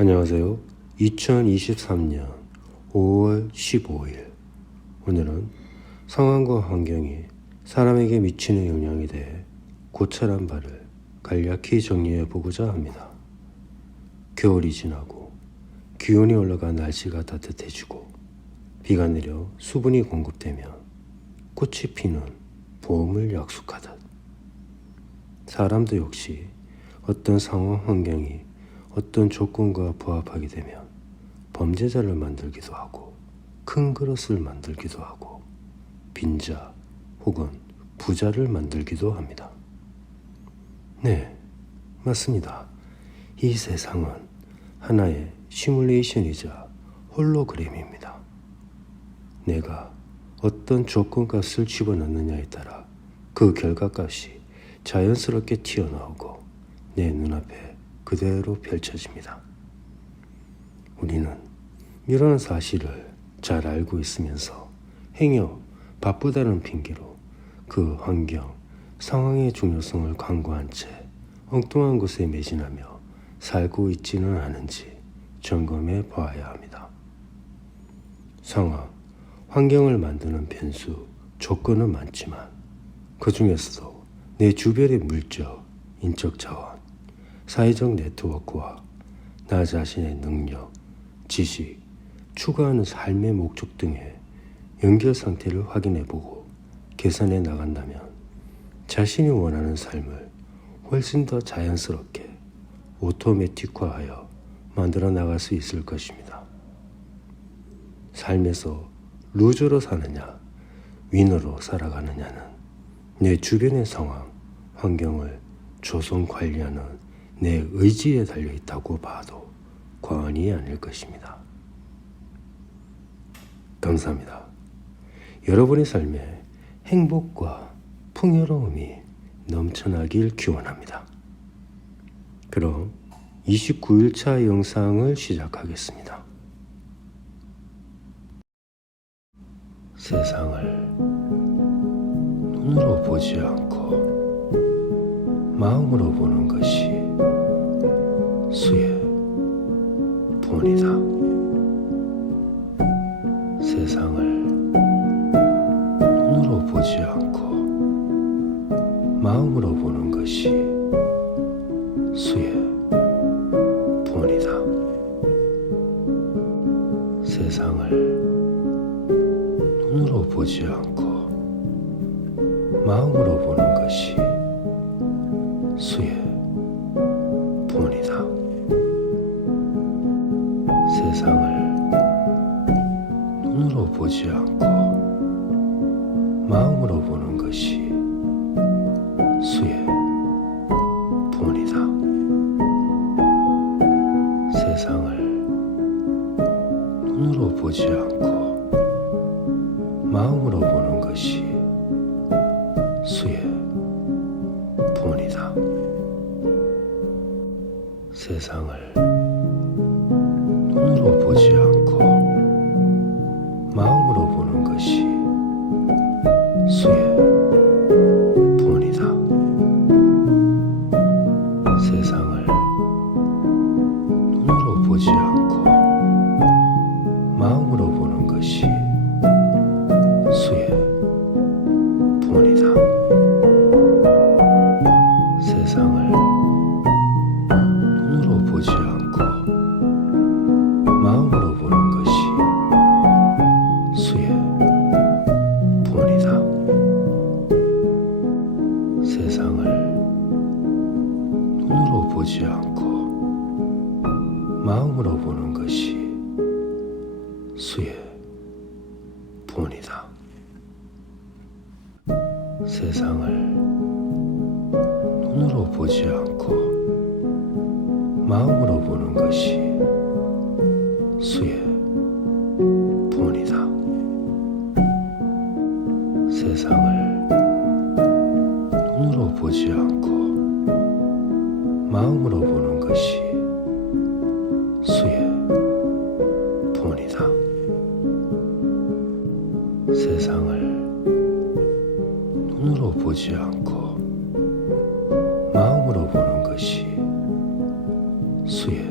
안녕하세요. 2023년 5월 15일. 오늘은 상황과 환경이 사람에게 미치는 영향에 대해 고찰한 바를 간략히 정리해 보고자 합니다. 겨울이 지나고 기온이 올라가 날씨가 따뜻해지고 비가 내려 수분이 공급되면 꽃이 피는 봄을 약속하듯 사람도 역시 어떤 상황 환경이 어떤 조건과 부합하게 되면 범죄자를 만들기도 하고 큰 그릇을 만들기도 하고 빈자 혹은 부자를 만들기도 합니다. 네, 맞습니다. 이 세상은 하나의 시뮬레이션이자 홀로그램입니다. 내가 어떤 조건값을 집어넣느냐에 따라 그 결과값이 자연스럽게 튀어나오고 내 눈앞에 그대로 펼쳐집니다. 우리는 이런 사실을 잘 알고 있으면서 행여 바쁘다는 핑계로 그 환경, 상황의 중요성을 간과한 채 엉뚱한 곳에 매진하며 살고 있지는 않은지 점검해 보아야 합니다. 상황, 환경을 만드는 변수, 조건은 많지만 그 중에서도 내 주변의 물적, 인적 자원, 사회적 네트워크와 나 자신의 능력, 지식, 추구하는 삶의 목적 등의 연결 상태를 확인해보고 개선해 나간다면 자신이 원하는 삶을 훨씬 더 자연스럽게 오토매틱화하여 만들어 나갈 수 있을 것입니다. 삶에서 루저로 사느냐, 위너로 살아가느냐는 내 주변의 상황, 환경을 조성 관리하는 내 의지에 달려있다고 봐도 과언이 아닐 것입니다. 감사합니다. 여러분의 삶에 행복과 풍요로움이 넘쳐나길 기원합니다. 그럼 29일차 영상을 시작하겠습니다. 세상을 눈으로 보지 않고 마음으로 보는 것이 수의 본이다. 세상을 눈으로 보지 않고 마음으로 보는 것이 수의 본이다. 세상을 눈으로 보지 않고 마음으로 보는 것이 수의 본이다. 세상을 눈으로 보지 않고 마음으로 보는 것이 수의 본이다. 세상을 눈으로 보지 않고 마음으로 보는 것이 수의 본이다. 세상을 눈으로 보지 않고 마음으로 보는 것이 수의 본이다. 세상을 눈으로 보지 않고 마음으로 보는 것이 수의 본이다. 세상을 눈으로 보지 않고 마음으로 보는 것이 수의 본이다. 세상을 눈으로 보지 않고 마음으로 보는 것이 수의 본이다. 세상을 눈으로 보지 않고 마음으로 보는 것이 수의 본이다. 세상을 눈으로 보지 않고 마음으로 보는 것이 수의 본이다. 세상을 눈으로 보지 않고 마음으로 보는 것이 수의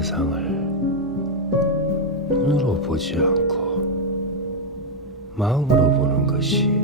세상을 눈으로 보지 않고 마음으로 보는 것이